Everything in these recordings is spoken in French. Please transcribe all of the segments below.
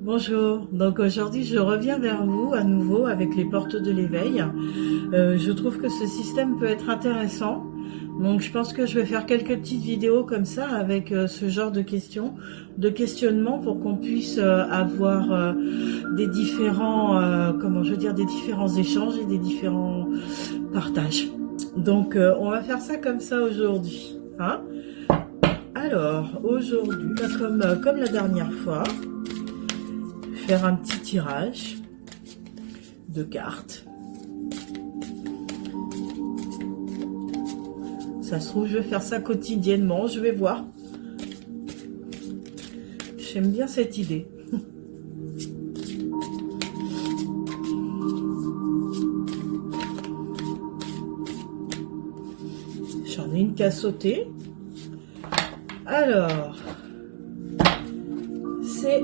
Bonjour, donc aujourd'hui je reviens vers vous à nouveau avec les portes de l'éveil. Je trouve que ce système peut être intéressant, donc je pense que je vais faire quelques petites vidéos comme ça avec ce genre de questions, de questionnements pour qu'on puisse avoir des différents, comment je veux dire, des différents échanges et des différents partages. Donc on va faire ça comme ça aujourd'hui, hein. Alors aujourd'hui, comme la dernière fois, faire un petit tirage de cartes. Ça se trouve, je vais faire ça quotidiennement, je vais voir. J'aime bien cette idée. J'en ai une qu'à sauter. Alors, c'est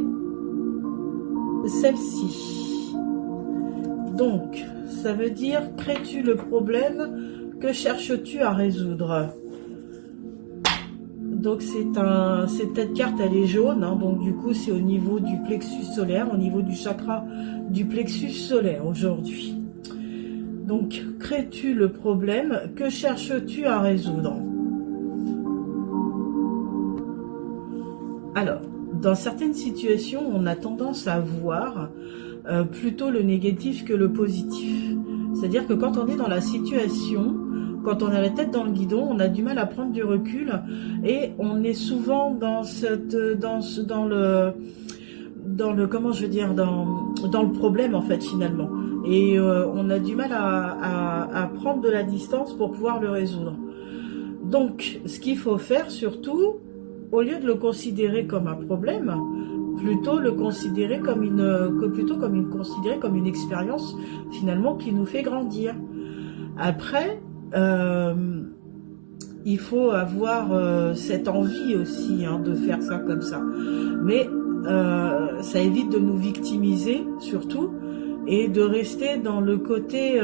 celle-ci. Donc, ça veut dire, crées-tu le problème? Que cherches-tu à résoudre? Donc cette carte elle est jaune, hein, donc du coup c'est au niveau du plexus solaire, au niveau du chakra du plexus solaire aujourd'hui. Donc crées-tu le problème? Que cherches-tu à résoudre? Alors, dans certaines situations, on a tendance à voir plutôt le négatif que le positif. C'est-à-dire que quand on est dans la situation, quand on a la tête dans le guidon, on a du mal à prendre du recul et on est souvent dans le comment je veux dire, dans le problème en fait finalement. Et on a du mal à prendre de la distance pour pouvoir le résoudre. Donc, ce qu'il faut faire surtout, au lieu de le considérer comme un problème, plutôt le considérer comme considérer comme une expérience finalement qui nous fait grandir. Après, il faut avoir cette envie aussi hein, de faire ça comme ça. Mais ça évite de nous victimiser surtout et de rester dans le côté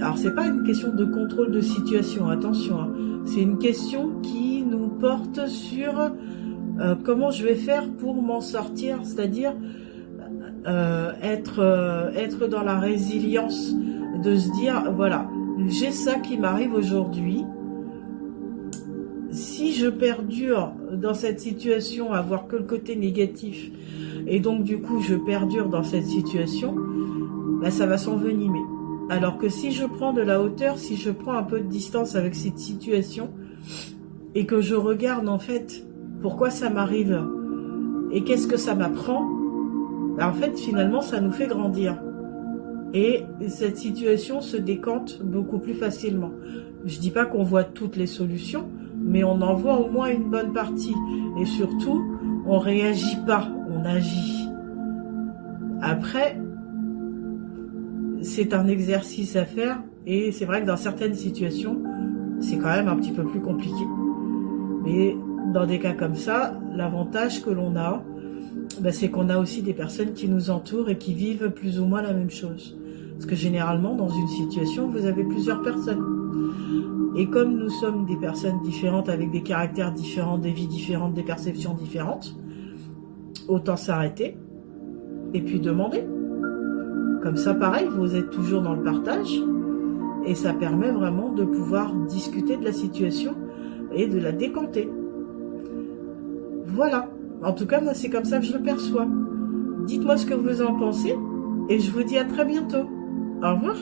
alors c'est pas une question de contrôle de situation, attention, hein. C'est une question qui nous porte sur comment je vais faire pour m'en sortir, c'est-à-dire être dans la résilience, de se dire voilà, j'ai ça qui m'arrive aujourd'hui. Si je perdure dans cette situation à voir que le côté négatif et donc du coup je perdure dans cette situation, bah, ça va s'envenimer. Alors que si je prends de la hauteur, si je prends un peu de distance avec cette situation et que je regarde en fait pourquoi ça m'arrive et qu'est-ce que ça m'apprend, bah, en fait finalement ça nous fait grandir. Et cette situation se décante beaucoup plus facilement. Je ne dis pas qu'on voit toutes les solutions, mais on en voit au moins une bonne partie. Et surtout, on ne réagit pas, on agit. Après, c'est un exercice à faire et c'est vrai que dans certaines situations, c'est quand même un petit peu plus compliqué. Mais dans des cas comme ça, l'avantage que l'on a, ben, c'est qu'on a aussi des personnes qui nous entourent et qui vivent plus ou moins la même chose. Parce que généralement, dans une situation, vous avez plusieurs personnes. Et comme nous sommes des personnes différentes, avec des caractères différents, des vies différentes, des perceptions différentes, autant s'arrêter et puis demander. Comme ça, pareil, vous êtes toujours dans le partage et ça permet vraiment de pouvoir discuter de la situation et de la décanter. Voilà. En tout cas, moi, c'est comme ça que je le perçois. Dites-moi ce que vous en pensez et je vous dis à très bientôt. Au revoir.